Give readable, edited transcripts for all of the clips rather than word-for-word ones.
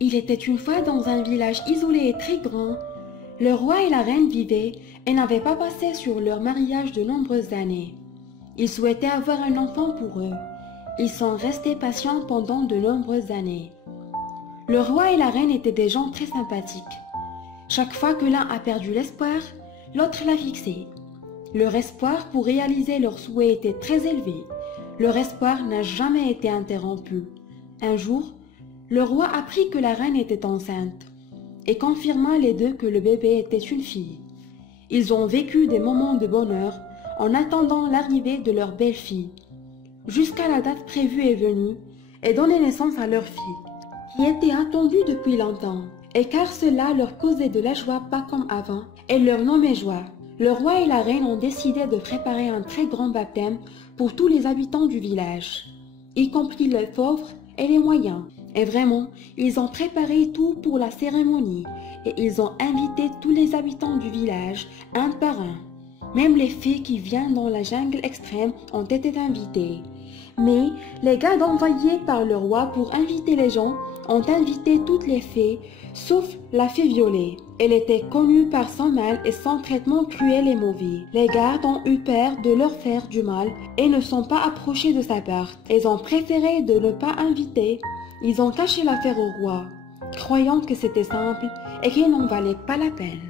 Il était une fois dans un village isolé et très grand. Le roi et la reine vivaient et n'avaient pas passé sur leur mariage de nombreuses années. Ils souhaitaient avoir un enfant pour eux. Ils sont restés patients pendant de nombreuses années. Le roi et la reine étaient des gens très sympathiques. Chaque fois que l'un a perdu l'espoir, l'autre l'a fixé. Leur espoir pour réaliser leurs souhaits était très élevé. Leur espoir n'a jamais été interrompu. Un jour, le roi apprit que la reine était enceinte et confirma les deux que le bébé était une fille. Ils ont vécu des moments de bonheur en attendant l'arrivée de leur belle-fille. Jusqu'à la date prévue est venue et donné naissance à leur fille, qui était attendue depuis longtemps. Et car cela leur causait de la joie pas comme avant, et leur nommait joie. Le roi et la reine ont décidé de préparer un très grand baptême pour tous les habitants du village, y compris les pauvres et les moyens. Et vraiment, ils ont préparé tout pour la cérémonie et ils ont invité tous les habitants du village, un par un. Même les fées qui viennent dans la jungle extrême ont été invitées. Mais les gardes envoyés par le roi pour inviter les gens ont invité toutes les fées, sauf la fée Violet. Elle était connue par son mal et son traitement cruel et mauvais. Les gardes ont eu peur de leur faire du mal et ne sont pas approchés de sa porte. Ils ont préféré de ne pas inviter. Ils ont caché l'affaire au roi, croyant que c'était simple et qu'il n'en valait pas la peine.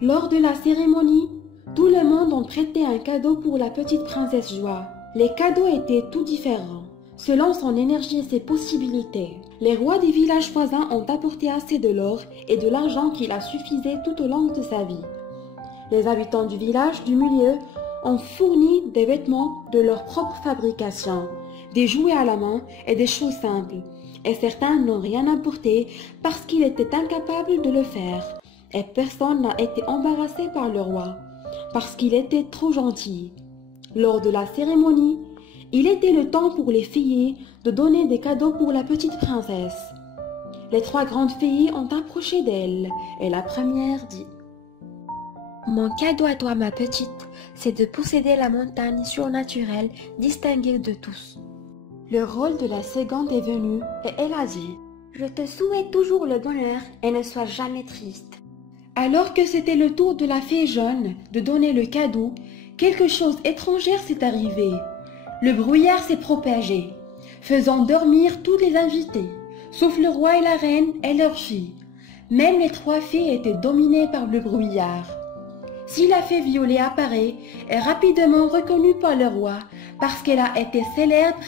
Lors de la cérémonie, tout le monde a prêté un cadeau pour la petite princesse Joie. Les cadeaux étaient tout différents, selon son énergie et ses possibilités. Les rois des villages voisins ont apporté assez de l'or et de l'argent qui la suffisait tout au long de sa vie. Les habitants du village du milieu ont fourni des vêtements de leur propre fabrication, des jouets à la main et des choses simples. Et certains n'ont rien apporté parce qu'ils étaient incapables de le faire. Et personne n'a été embarrassé par le roi, parce qu'il était trop gentil. Lors de la cérémonie, il était le temps pour les filles de donner des cadeaux pour la petite princesse. Les trois grandes filles ont approché d'elle, et la première dit « Mon cadeau à toi, ma petite, c'est de posséder la montagne surnaturelle distinguée de tous. » Le rôle de la seconde est venu et elle a dit « Je te souhaite toujours le bonheur et ne sois jamais triste. » Alors que c'était le tour de la fée jaune de donner le cadeau, quelque chose d'étranger s'est arrivé. Le brouillard s'est propagé, faisant dormir tous les invités, sauf le roi et la reine et leurs filles. Même les trois filles étaient dominées par le brouillard. Si la fée Violet apparaît, est rapidement reconnue par le roi parce qu'elle a été célèbre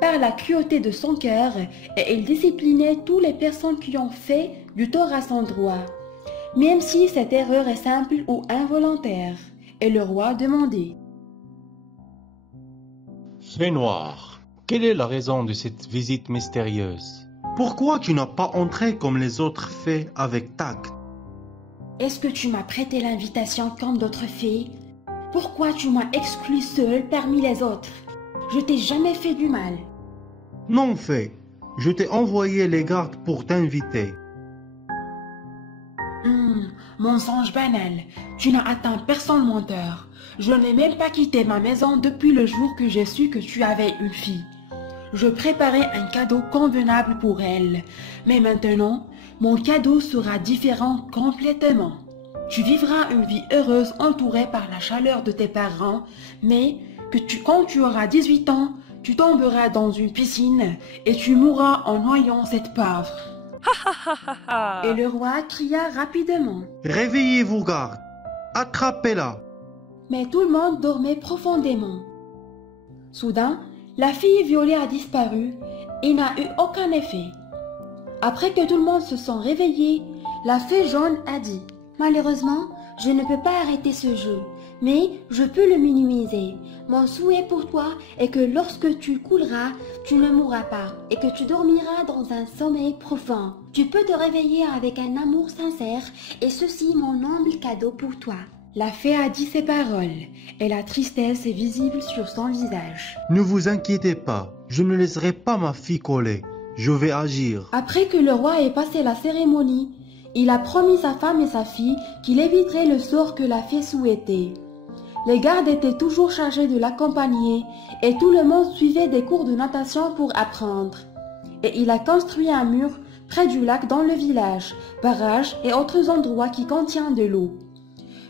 par la cruauté de son cœur et elle disciplinait toutes les personnes qui ont fait du tort à son droit, même si cette erreur est simple ou involontaire. Et le roi demandait « Fée Noire, quelle est la raison de cette visite mystérieuse? Pourquoi tu n'as pas entré comme les autres fées avec tact? Est-ce que tu m'as prêté l'invitation comme d'autres fées? Pourquoi tu m'as exclu seule parmi les autres? Je t'ai jamais fait du mal. » Non, fée, je t'ai envoyé les gardes pour t'inviter. Mensonge banal, tu n'as atteint personne menteur. Je n'ai même pas quitté ma maison depuis le jour que j'ai su que tu avais une fille. Je préparais un cadeau convenable pour elle, mais maintenant, mon cadeau sera différent complètement. Tu vivras une vie heureuse entourée par la chaleur de tes parents, mais quand tu auras 18 ans, tu tomberas dans une piscine et tu mourras en noyant cette pauvre. Et le roi cria rapidement. Réveillez-vous, garde, attrapez-la. Mais tout le monde dormait profondément. Soudain, la fille Violet a disparu et n'a eu aucun effet. Après que tout le monde se sont réveillés, la fée jaune a dit « Malheureusement, je ne peux pas arrêter ce jeu, mais je peux le minimiser. Mon souhait pour toi est que lorsque tu couleras, tu ne mourras pas et que tu dormiras dans un sommeil profond. Tu peux te réveiller avec un amour sincère et ceci mon humble cadeau pour toi. » La fée a dit ces paroles et la tristesse est visible sur son visage. Ne vous inquiétez pas, je ne laisserai pas ma fille coller. Je vais agir. Après que le roi ait passé la cérémonie, il a promis sa femme et sa fille qu'il éviterait le sort que la fée souhaitait. Les gardes étaient toujours chargés de l'accompagner et tout le monde suivait des cours de natation pour apprendre. Et il a construit un mur près du lac dans le village, barrages et autres endroits qui contiennent de l'eau.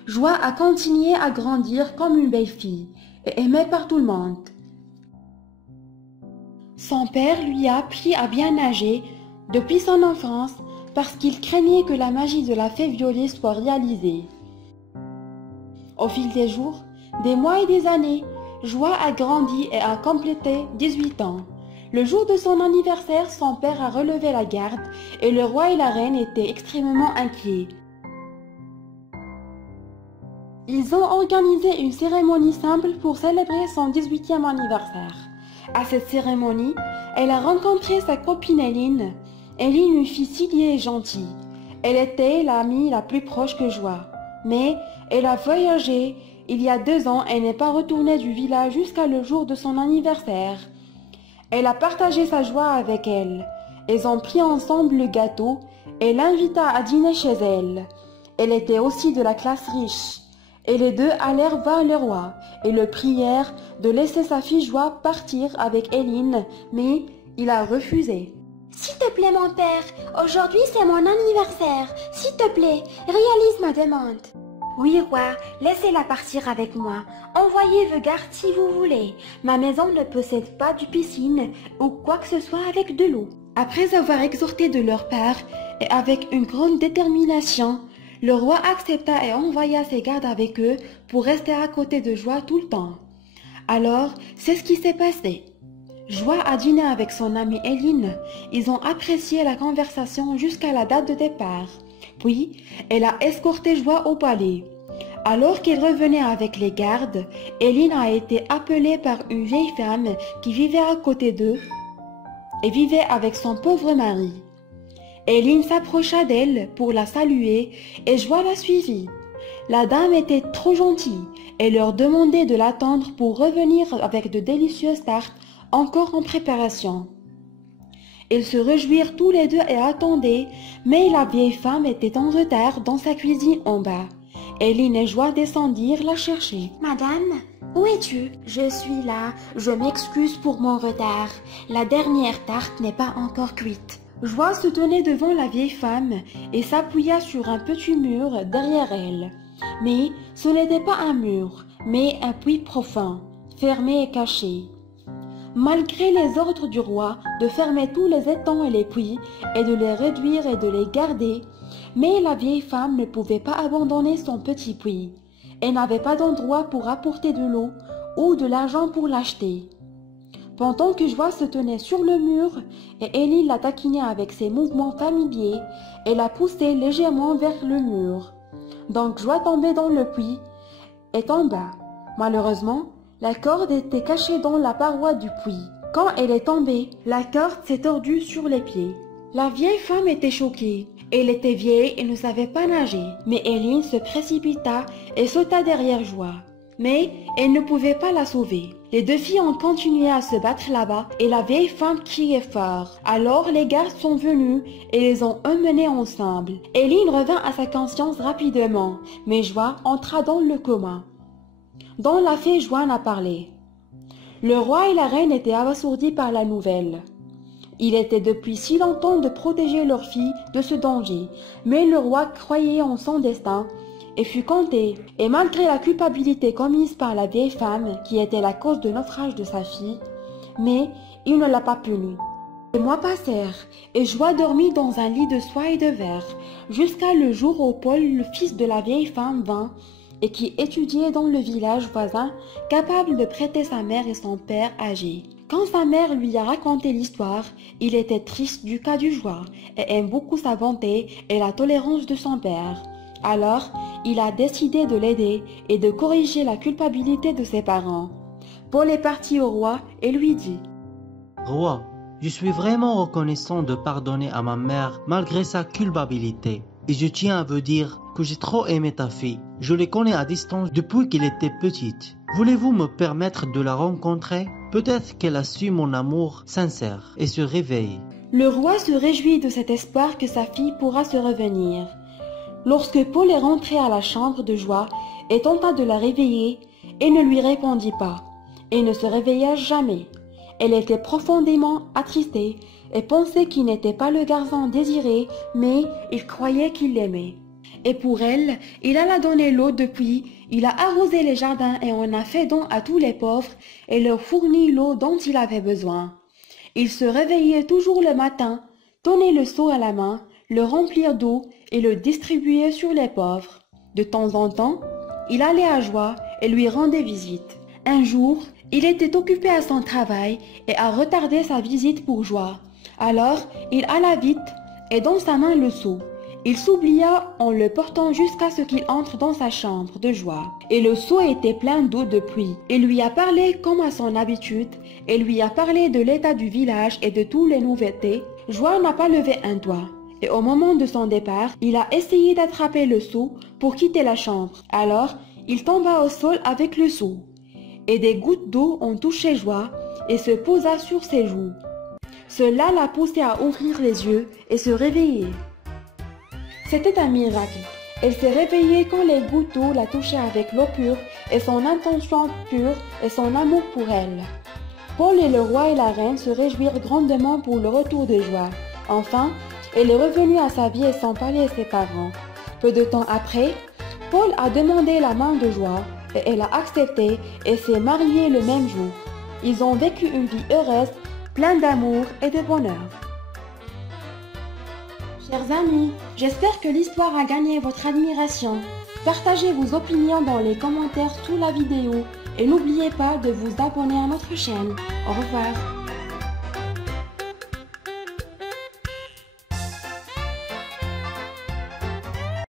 Joie a continué à grandir comme une belle fille et aimée par tout le monde. Son père lui a appris à bien nager depuis son enfance parce qu'il craignait que la magie de la fée violée soit réalisée. Au fil des jours, des mois et des années, Joie a grandi et a complété 18 ans. Le jour de son anniversaire, son père a relevé la garde et le roi et la reine étaient extrêmement inquiets. Ils ont organisé une cérémonie simple pour célébrer son 18e anniversaire. À cette cérémonie, elle a rencontré sa copine Éline. Éline, une fille si liée et gentille. Elle était l'amie la plus proche que Joie. Mais elle a voyagé. Il y a 2 ans, elle n'est pas retournée du village jusqu'à le jour de son anniversaire. Elle a partagé sa joie avec elle. Ils ont pris ensemble le gâteau et l'invita à dîner chez elle. Elle était aussi de la classe riche. Et les deux allèrent voir le roi et le prièrent de laisser sa fille Joie partir avec Éline, mais il a refusé. « S'il te plaît mon père, aujourd'hui c'est mon anniversaire. S'il te plaît, réalise ma demande. »« Oui roi, laissez-la partir avec moi. Envoyez vos gardes si vous voulez. Ma maison ne possède pas de piscine ou quoi que ce soit avec de l'eau. » Après avoir exhorté de leur part et avec une grande détermination, le roi accepta et envoya ses gardes avec eux pour rester à côté de Joie tout le temps. Alors, c'est ce qui s'est passé. Joie a dîné avec son amie Éline. Ils ont apprécié la conversation jusqu'à la date de départ. Puis, elle a escorté Joie au palais. Alors qu'il revenait avec les gardes, Éline a été appelée par une vieille femme qui vivait à côté d'eux et vivait avec son pauvre mari. Éline s'approcha d'elle pour la saluer et Joie la suivit. La dame était trop gentille et leur demandait de l'attendre pour revenir avec de délicieuses tartes encore en préparation. Ils se réjouirent tous les deux et attendaient, mais la vieille femme était en retard dans sa cuisine en bas. Éline et Joie descendirent la chercher. « Madame, où es-tu ? » ?»« Je suis là, je m'excuse pour mon retard. La dernière tarte n'est pas encore cuite. » Joie se tenait devant la vieille femme et s'appuya sur un petit mur derrière elle. Mais ce n'était pas un mur, mais un puits profond, fermé et caché. Malgré les ordres du roi de fermer tous les étangs et les puits et de les réduire et de les garder, mais la vieille femme ne pouvait pas abandonner son petit puits. Elle n'avait pas d'endroit pour apporter de l'eau ou de l'argent pour l'acheter. Pendant que Joie se tenait sur le mur et Éline la taquinait avec ses mouvements familiers, elle la poussait légèrement vers le mur. Donc Joie tombait dans le puits et tomba. Malheureusement, la corde était cachée dans la paroi du puits. Quand elle est tombée, la corde s'est tordue sur les pieds. La vieille femme était choquée. Elle était vieille et ne savait pas nager. Mais Éline se précipita et sauta derrière Joie. Mais elle ne pouvait pas la sauver. Les deux filles ont continué à se battre là-bas et la vieille femme criait fort. Alors les gardes sont venus et les ont emmenés ensemble. Éline revint à sa conscience rapidement, mais Joie entra dans le coma. Dans la fée, Joie a parlé. Le roi et la reine étaient abasourdis par la nouvelle. Il était depuis si longtemps de protéger leur fille de ce danger, mais le roi croyait en son destin et fut compté. Et malgré la culpabilité commise par la vieille femme, qui était la cause de naufrage de sa fille, mais il ne l'a pas punie. Les mois passèrent, et Joie dormit dans un lit de soie et de verre, jusqu'à le jour où Paul, le fils de la vieille femme, vint, et qui étudiait dans le village voisin, capable de prêter sa mère et son père âgés. Quand sa mère lui a raconté l'histoire, il était triste du cas du Joie, et aime beaucoup sa bonté et la tolérance de son père. Alors, il a décidé de l'aider et de corriger la culpabilité de ses parents. Paul est parti au roi et lui dit : « Roi, je suis vraiment reconnaissant de pardonner à ma mère malgré sa culpabilité. Et je tiens à vous dire que j'ai trop aimé ta fille. Je la connais à distance depuis qu'elle était petite. Voulez-vous me permettre de la rencontrer ? Peut-être qu'elle a su mon amour sincère et se réveille. » Le roi se réjouit de cet espoir que sa fille pourra se revenir. Lorsque Paul est rentré à la chambre de Joie et tenta de la réveiller, et ne lui répondit pas, et ne se réveilla jamais. Elle était profondément attristée et pensait qu'il n'était pas le garçon désiré, mais il croyait qu'il l'aimait. Et pour elle, il alla donner l'eau du puits, il a arrosé les jardins et en a fait don à tous les pauvres et leur fournit l'eau dont il avait besoin. Il se réveillait toujours le matin, tenait le seau à la main, le remplir d'eau et le distribuait sur les pauvres. De temps en temps, il allait à Joie et lui rendait visite. Un jour, il était occupé à son travail et a retardé sa visite pour Joie. Alors, il alla vite et dans sa main le seau. Il s'oublia en le portant jusqu'à ce qu'il entre dans sa chambre de Joie. Et le seau était plein d'eau de pluie. Il lui a parlé comme à son habitude et lui a parlé de l'état du village et de toutes les nouveautés. Joie n'a pas levé un doigt. Et au moment de son départ, il a essayé d'attraper le seau pour quitter la chambre. Alors, il tomba au sol avec le seau. Et des gouttes d'eau ont touché Joie et se posa sur ses joues. Cela l'a poussé à ouvrir les yeux et se réveiller. C'était un miracle. Elle s'est réveillée quand les gouttes d'eau la touchaient avec l'eau pure et son intention pure et son amour pour elle. Paul et le roi et la reine se réjouirent grandement pour le retour de Joie. Enfin, elle est revenue à sa vie et sans parler à ses parents. Peu de temps après, Paul a demandé la main de Joie et elle a accepté et s'est mariée le même jour. Ils ont vécu une vie heureuse, pleine d'amour et de bonheur. Chers amis, j'espère que l'histoire a gagné votre admiration. Partagez vos opinions dans les commentaires sous la vidéo et n'oubliez pas de vous abonner à notre chaîne. Au revoir.